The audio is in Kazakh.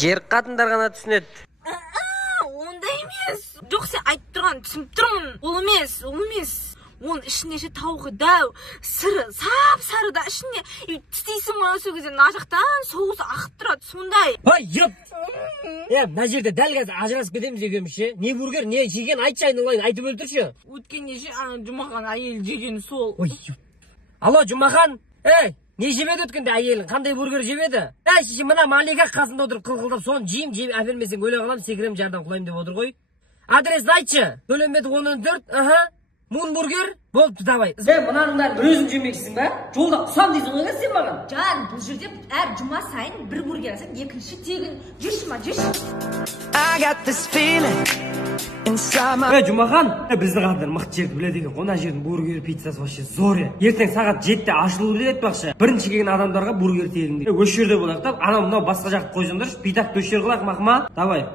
Жер қатындар ғана түсінеді. Ондай емес. Жоқ, сен айтып тұрған түсініп тұрмын. Ол емес. Оның ішінде тауығы дәу, сыры, сап-сары да ішінде. Тістейсің ғой сол кезде мына жақтан соус ағып тұрады, сондай. Ой, еп! Мына жерде дәл қазір ажырасып кетеміз екеуміз ше. Не бургер, не жеген айтшы, айналайын, айтып өлтірші. Өткенде Жұмахан әйел жеген сол. Ой, алло, Жұмахан. Не жемеді өткенде әйелің? Қандай бургер жемеді? Шеше, мына Малика қасында отырып қылқылдап, соны жейм, әпермесең өле қалам, секірем, жардан құлайым деп отыр ғой. Адресін айтшы. Төлембетов 14, Мунбургер? Болыпты, давай. Мынаның бәрін бір өзің жемексің ба? Жолда құсам дейсің ғой сен маған? Жан, бұл жерде әр жұма сайын бір бургер алсаң, екінші тегін. Жүрші ма, жүрші. Жұмахан, бізді қатындар мықты жерді біледі екен. Қона жердің бургер пиццасы вообще зор. Ертең сағат 7-те ашылу деп айтпақшы. Бірінші келген адамдарға бургер тегін дейді. Өш жерде болайық та, анау мынау басқа жақты қойсаңдар, питак төшер қылақ мақма. Давай.